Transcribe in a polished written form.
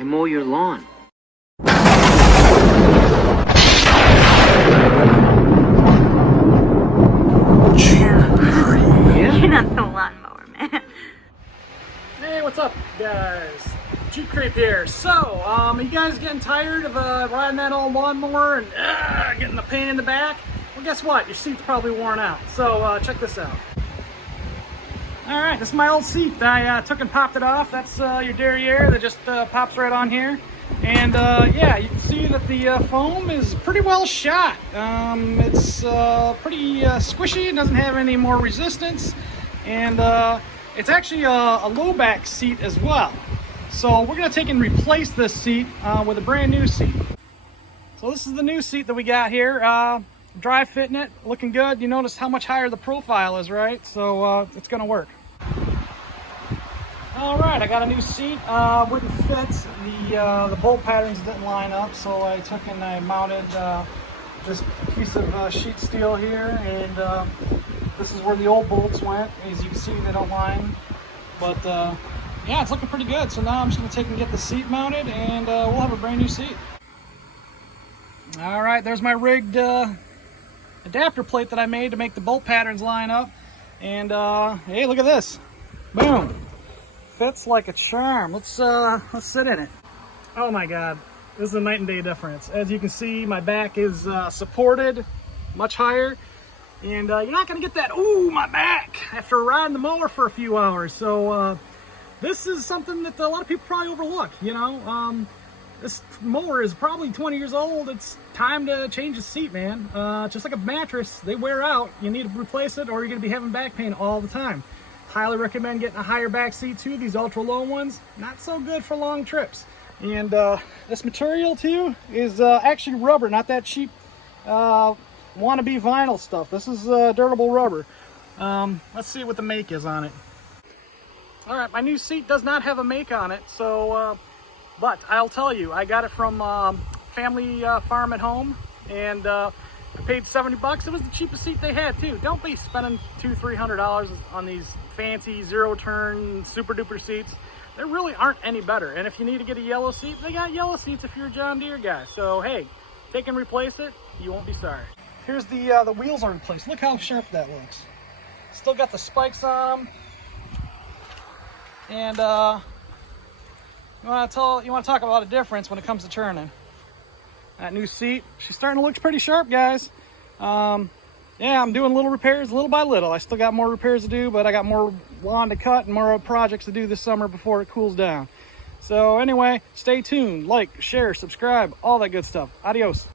I mow your lawn. Yeah. You're not the lawnmower man. Hey, what's up, guys? Jeep Creep here. So, are you guys getting tired of riding that old lawnmower and getting the pain in the back? Well, guess what? Your seat's probably worn out. So, check this out. All right, this is my old seat. I took and popped it off. That's your derriere that just pops right on here. And yeah, you can see that the foam is pretty well shot. It's pretty squishy. It doesn't have any more resistance. And it's actually a low back seat as well. So we're gonna take and replace this seat with a brand new seat. So this is the new seat that we got here. Dry fitting it, looking good. You notice how much higher the profile is, right? So it's gonna work. All right, I got a new seat. Wouldn't fit. The bolt patterns didn't line up, so I took and I mounted this piece of sheet steel here, and this is where the old bolts went. As you can see, they don't line, but yeah, it's looking pretty good. So now I'm just gonna take and get the seat mounted, and we'll have a brand new seat. All right, there's my rigged adapter plate that I made to make the bolt patterns line up, and hey, look at this. Boom. Fits like a charm. Let's sit in it. Oh my God, this is a night and day difference. As you can see, my back is supported much higher, and you're not gonna get that, ooh, my back, after riding the mower for a few hours. So this is something that a lot of people probably overlook, you know. This mower is probably 20 years old. It's time to change the seat, man. Just like a mattress, they wear out. You need to replace it, or you're gonna be having back pain all the time. Highly recommend getting a higher back seat too. These ultra low ones, not so good for long trips. And this material too is actually rubber, not that cheap wannabe vinyl stuff. This is durable rubber. Let's see what the make is on it. All right, my new seat does not have a make on it, so but I'll tell you, I got it from Family Farm at Home, and I paid 70 bucks. It was the cheapest seat they had too. Don't be spending $200-300 on these fancy zero turn super duper seats. They really aren't any better. And if you need to get a yellow seat, they got yellow seats if you're a John Deere guy. So hey, take and replace it, you won't be sorry. Here's the wheels are replaced. Look how sharp that looks. Still got the spikes on them. And you want to talk about a difference when it comes to turning. That new seat, she's starting to look pretty sharp, guys. Yeah, I'm doing little repairs little by little. I still got more repairs to do, but I got more lawn to cut and more projects to do this summer before it cools down. So anyway, stay tuned, like, share, subscribe, all that good stuff. Adios.